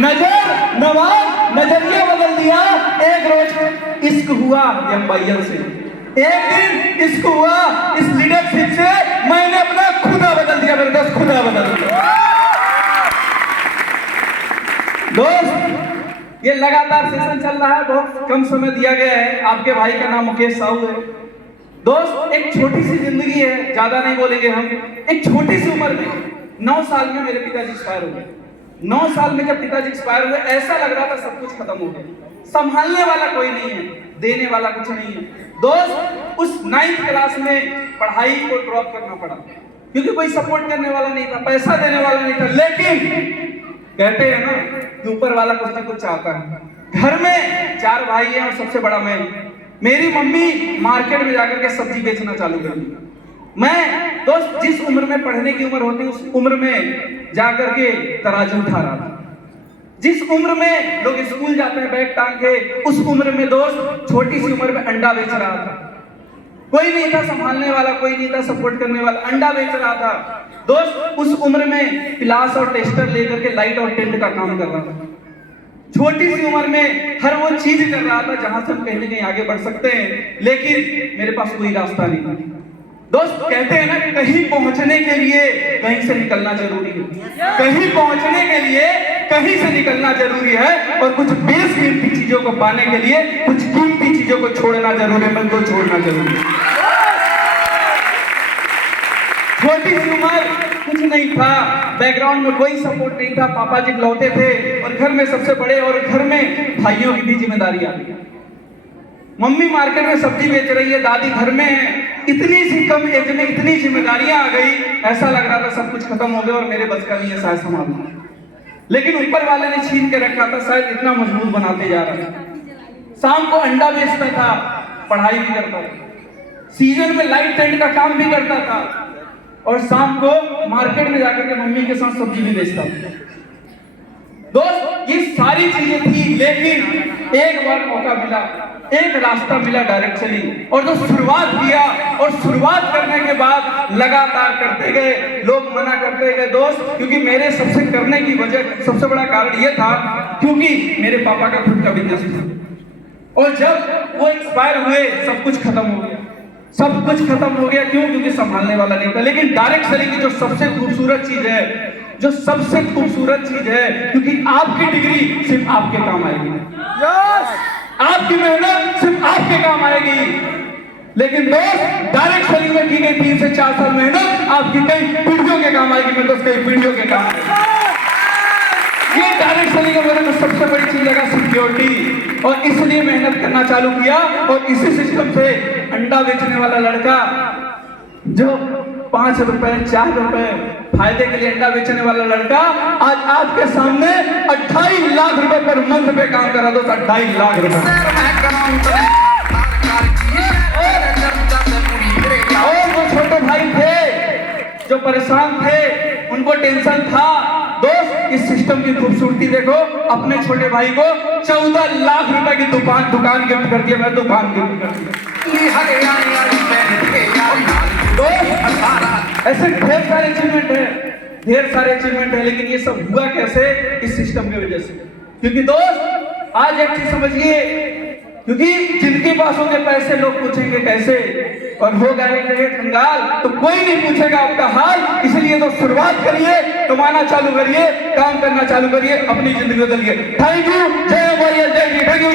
नजर नवाज नजरिया बदल दिया। एक रोज इश्क हुआ एम्पायर से, एक दिन इश्क हुआ इस लीडरशिप से, मैंने अपना खुदा बदल दिया, मेरे दोस्त खुदा बदल दिया। दोस्त ये लगातार सेशन चल रहा है, बहुत कम समय दिया गया है। आपके भाई का नाम मुकेश साहू है। दोस्त एक छोटी सी जिंदगी है, ज्यादा नहीं बोलेंगे हम। एक छोटी सी उम्र में 9 साल में मेरे पिताजी एक्सपायर हो गए। 9 साल में जब पिताजी एक्सपायर हुए, ऐसा लग रहा था सब कुछ खत्म हो गया, संभालने वाला कोई नहीं है, देने वाला कुछ नहीं है। दोस्त उस 9th क्लास में पढ़ाई को ड्रॉप करना पड़ा, क्योंकि कोई सपोर्ट करने वाला नहीं था, पैसा देने वाला नहीं था। लेकिन कहते हैं ना कि ऊपर वाला कुछ ना कुछ चाहता है। घर में 4 भाई हैं और सबसे बड़ा मैं। मेरी मम्मी मार्केट में जाकर के सब्जी बेचना चालू कर दी। मैं दोस्त जिस उम्र में पढ़ने की उम्र होती है उस उम्र में जाकर के तराजू उठा रहा था। जिस उम्र में लोग स्कूल जाते हैं बैग टांग के, उस उम्र में दोस्त छोटी सी उम्र में अंडा बेच रहा था। कोई नहीं था संभालने वाला, कोई नहीं था सपोर्ट करने वाला, अंडा बेच रहा था। दोस्त उस उम्र में पिलास और टेस्टर लेकर के लाइट और टेंट का काम कर रहा था। छोटी सी उम्र में हर वो चीज कर रहा था जहां से हम कहीं ना कहीं आगे बढ़ सकते हैं, लेकिन मेरे पास कोई रास्ता नहीं था। दोस्त कहते हैं ना कहीं पहुंचने के लिए कहीं से निकलना जरूरी है, कहीं पहुंचने के लिए कहीं से निकलना जरूरी है, और कुछ बेशकीमती चीजों को पाने के लिए कुछ कीमती चीजों को छोड़ना जरूरी है, मन को छोड़ना जरूरी है। छोटी सी उम्र, कुछ नहीं था, बैकग्राउंड में कोई सपोर्ट नहीं था, पापा जी लौटे थे और घर में सबसे बड़े, और घर में भाइयों की भी जिम्मेदारी आ गई। मम्मी मार्केट में सब्जी बेच रही है, दादी घर में है। इतनी सी कम एज में इतनी जिम्मेदारियां आ गई, ऐसा लग रहा था सब कुछ खत्म हो गया और मेरे बस का नहीं है शायद संभालना। लेकिन ऊपर वाले ने छीन के रखा था, शायद इतना मजबूत बनाते जा रहा था। शाम को अंडा बेचता था, पढ़ाई भी करता था, सीजन में लाइट टेंट का काम भी करता था, और शाम को मार्केट में जाकर के मम्मी के साथ सब्जी भी बेचता था। दोस्त ये सारी चीजें थी, लेकिन एक बार मौका मिला, एक रास्ता मिला डायरेक्ट चलिंग, और जो शुरुआत किया, और शुरुआत करने के बाद लगातार करते गए, लोग मना करते गए दोस्त, क्योंकि मेरे सबसे करने की वजह, सबसे बड़ा कारण ये था क्योंकि मेरे पापा का खुद का बिजनेस था, और जब वो एक्सपायर हुए सब कुछ खत्म हो गया, सब कुछ खत्म हो गया। क्यों? क्योंकि संभालने वाला नहीं था। लेकिन डायरेक्ट सेलिंग की जो सबसे खूबसूरत चीज है, जो सबसे खूबसूरत चीज है, क्योंकि आपकी डिग्री सिर्फ आपके काम आएगी, आपकी मेहनत सिर्फ आपके काम आएगी। लेकिन दोस्त डायरेक्ट सेलिंग में की गई 3 से 4 साल मेहनत आपकी कई पीढ़ियों के काम आएगी, मेरे दोस्त कई पीढ़ियों के काम आएगी। ये डायरेक्ट सेलिंग का मेरे को सबसे बड़ी चीज लगा सिक्योरिटी, और इसलिए मेहनत करना चालू किया। और इसी सिस्टम से अंडा बेचने वाला लड़का जो 5 रुपए 4 रुपए फायदे के लिए अंडा बेचने वाला लड़का आज आपके सामने 28 लाख रुपए पर मंथ पे काम कर रहा। दोस्त 28 लाख रुपए। और वो छोटे भाई थे जो परेशान थे, उनको टेंशन था। दोस्त इस सिस्टम की खूबसूरती देखो, अपने छोटे भाई को 14 लाख रुपए की दुकान गिफ्ट कर दिया। मैं दुकान गिफ्ट कर दिया। ऐसे ढेर सारे अचीवमेंट है, ढेर सारे अचीवमेंट है, लेकिन ये सब हुआ कैसे? इस सिस्टम की वजह से। क्योंकि दोस्त आज एक चीज समझिए, क्योंकि जिनके पास होंगे पैसे लोग पूछेंगे कैसे, और हो गए कंगाल तो कोई नहीं पूछेगा आपका हाल। इसलिए तो शुरुआत करिए, कमाना चालू करिए, काम करना चालू करिए, अपनी जिंदगी बदलिए। Thank you. जय भैया, जय जी। Thank you.